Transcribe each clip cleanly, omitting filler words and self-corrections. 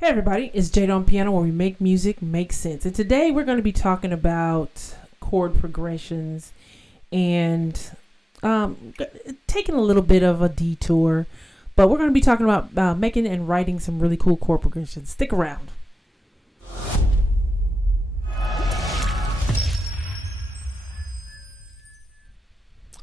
Hey everybody, it's Jada on piano, where we make music make sense. And today we're going to be talking about chord progressions and taking a little bit of a detour, but we're going to be talking about making and writing some really cool chord progressions. Stick around.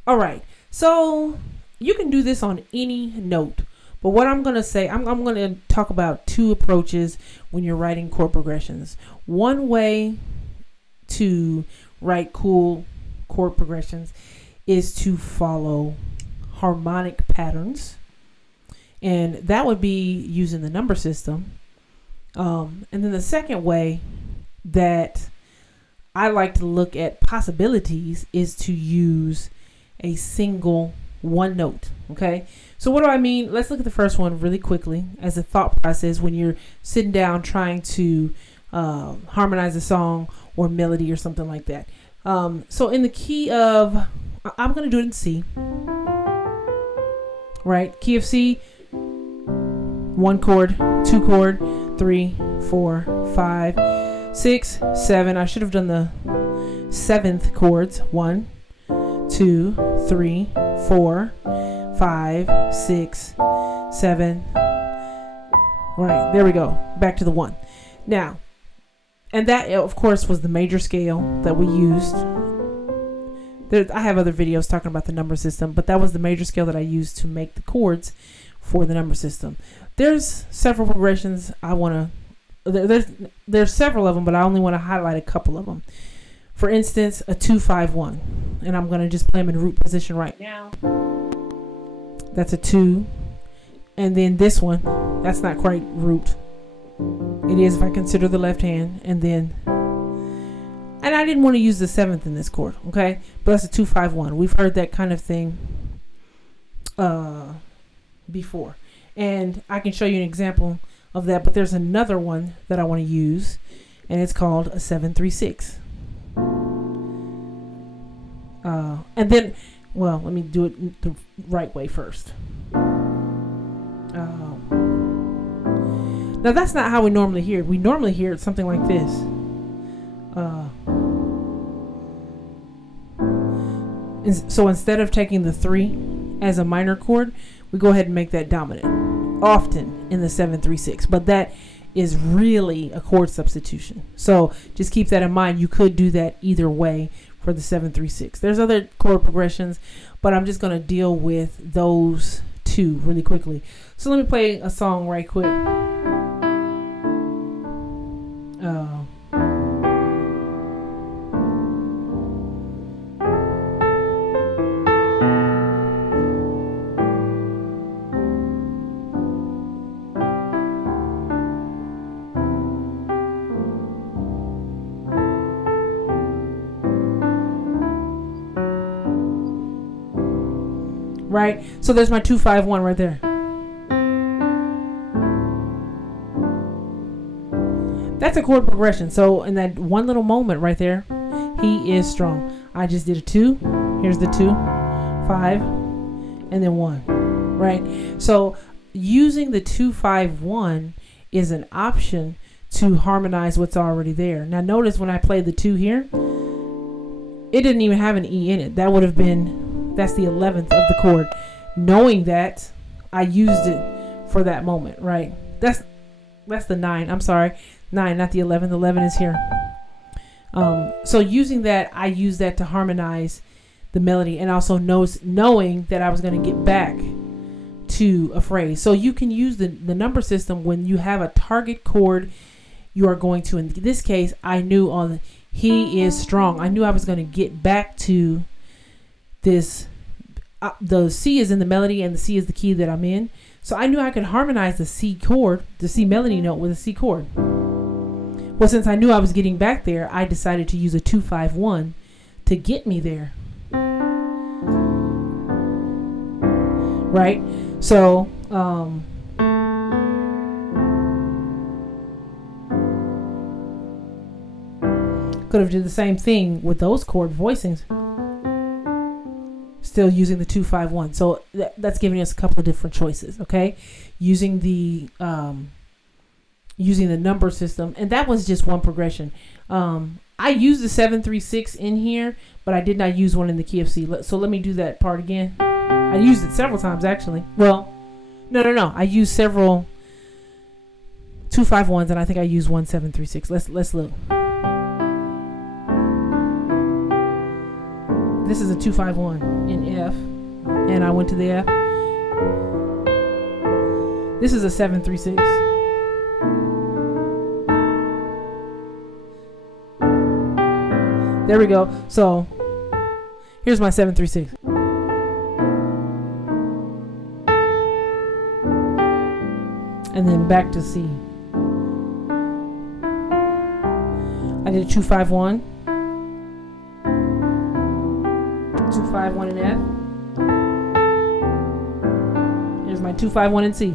All right, so you can do this on any note. But what I'm going to say, I'm going to talk about two approaches when you're writing chord progressions. One way to write cool chord progressions is to follow harmonic patterns. And that would be using the number system. And then the second way that I like to look at possibilities is to use a single one note. Okay, so what do I mean? Let's look at the first one really quickly as a thought process when you're sitting down trying to harmonize a song or melody or something like that. So in the key of, I'm going to do it in C, right? Key of C, 1 chord, 2 chord, 3, 4, 5, 6, 7. I should have done the 7th chords. 1, 2, 3, 4, 5, 6, 7. Right, there we go. Back to the 1. Now, and that of course was the major scale that we used. I have other videos talking about the number system, but that was the major scale that I used to make the chords for the number system. There's several progressions I want to, there's several of them, but I only want to highlight a couple of them. For instance, a 2-5-1, and I'm going to just play them in root position right now. That's a 2, and then this one, that's not quite root. It is if I consider the left hand, and then, and I didn't want to use the 7th in this chord, okay? But that's a 2-5-1. We've heard that kind of thing before, and I can show you an example of that. But there's another one that I want to use, and it's called a 7-3-6. And then, well, let me do it the right way first. Now that's not how we normally hear it. We normally hear it something like this. And so instead of taking the 3 as a minor chord, we go ahead and make that dominant, often in the 7-3-6. But that is really a chord substitution. So just keep that in mind. You could do that either way for the 7-3-6. There's other chord progressions, but I'm just going to deal with those two really quickly. So let me play a song right quick. Right, so there's my 2-5-1 right there. That's a chord progression. So in that one little moment right there, he is strong. I just did a 2. Here's the 2, 5, and then 1. Right. So using the 2-5-1 is an option to harmonize what's already there. Now notice when I play the 2 here, it didn't even have an E in it. That would have been, that's the 11th of the chord. Knowing that, I used it for that moment, right? That's the 9. I'm sorry, 9, not the 11. The 11 is here. So using that, I use that to harmonize the melody, and also knowing that I was going to get back to a phrase. So you can use the number system when you have a target chord. You are going to, in this case, I knew on he is strong. I knew I was going to get back to this. The C is in the melody, and the C is the key that I'm in. So I knew I could harmonize the C chord, the C melody note, with a C chord. Well, since I knew I was getting back there, I decided to use a 2-5-1 to get me there. Right? So, could have did the same thing with those chord voicings. Still using the 2-5-1. So that's giving us a couple of different choices. Okay, using the using the number system, and that was just one progression. I used the 736 in here, but I did not use one in the key of C. So let me do that part again. I used it several times actually. Well, no. I used several 251s, and I think I used one 736. Let's look. This is a 251 in F, and I went to the F. This is a 736. There we go. So here's my 736. And then back to C. I did a 251. 251 in F. Here's my 251 in C.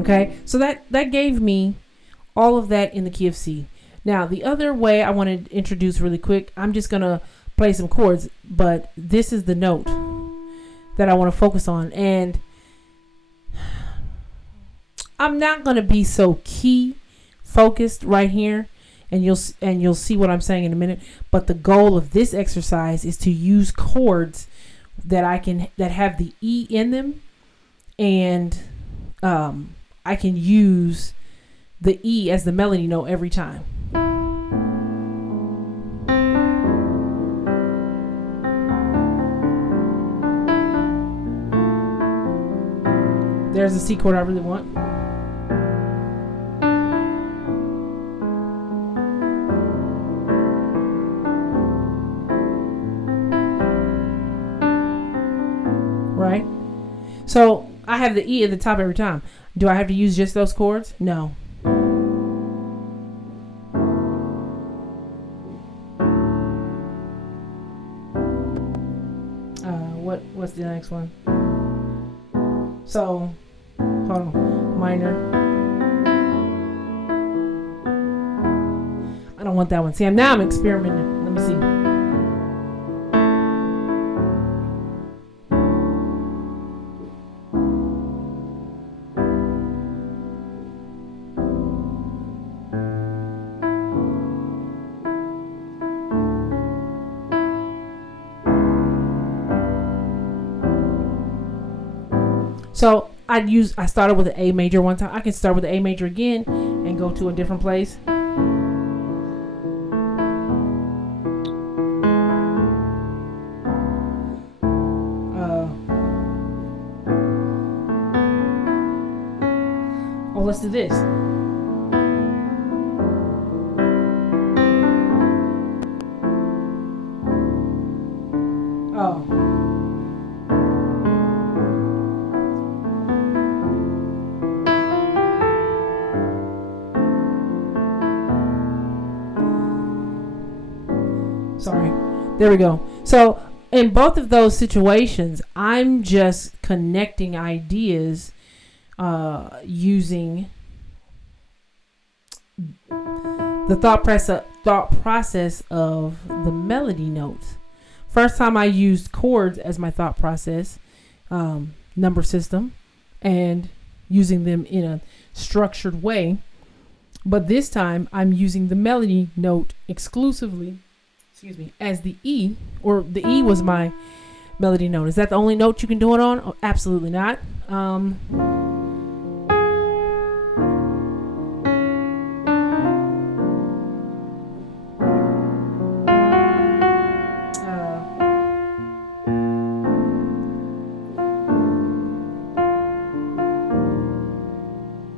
Okay, so that gave me all of that in the key of C. Now, the other way I want to introduce really quick, I'm just going to play some chords, but this is the note that I want to focus on. And I'm not going to be so key focused right here, and you'll see what I'm saying in a minute. But the goal of this exercise is to use chords that have the E in them, and I can use the E as the melody note every time. There's the C chord I really want. Right? So I have the E at the top every time. Do I have to use just those chords? No. What's the next one? So, hold on. Minor. I don't want that one. See, now I'm experimenting. Let me see. So I started with an A major one time. I can start with the A major again and go to a different place. Oh, let's do this. Oh. Sorry. There we go. So in both of those situations, I'm just connecting ideas using the thought process of the melody notes. First time I used chords as my thought process, number system, and using them in a structured way. But this time I'm using the melody note exclusively, as the E, or the E was my melody note. Is that the only note you can do it on? Oh, absolutely not.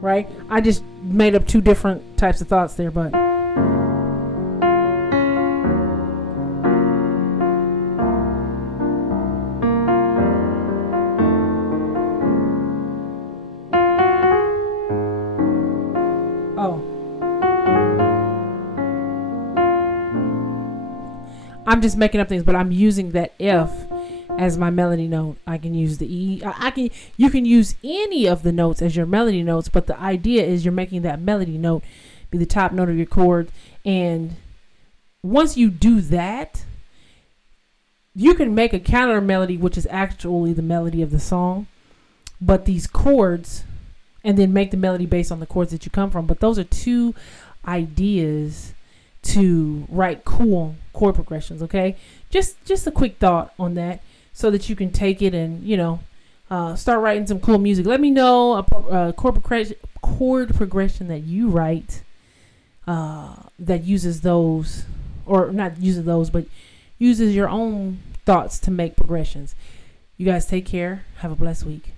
Right? I just made up two different types of thoughts there, but I'm just making up things, but I'm using that F as my melody note. I can use the E. You can use any of the notes as your melody notes, but the idea is you're making that melody note be the top note of your chord. And once you do that, you can make a counter melody, which is actually the melody of the song. But these chords and then make the melody based on the chords that you come from. But those are two ideas to write cool chord progressions. Okay, just a quick thought on that, so that you can take it and, you know, start writing some cool music. Let me know a chord progression that you write that uses those, or not uses those, but uses your own thoughts to make progressions. You guys take care. Have a blessed week.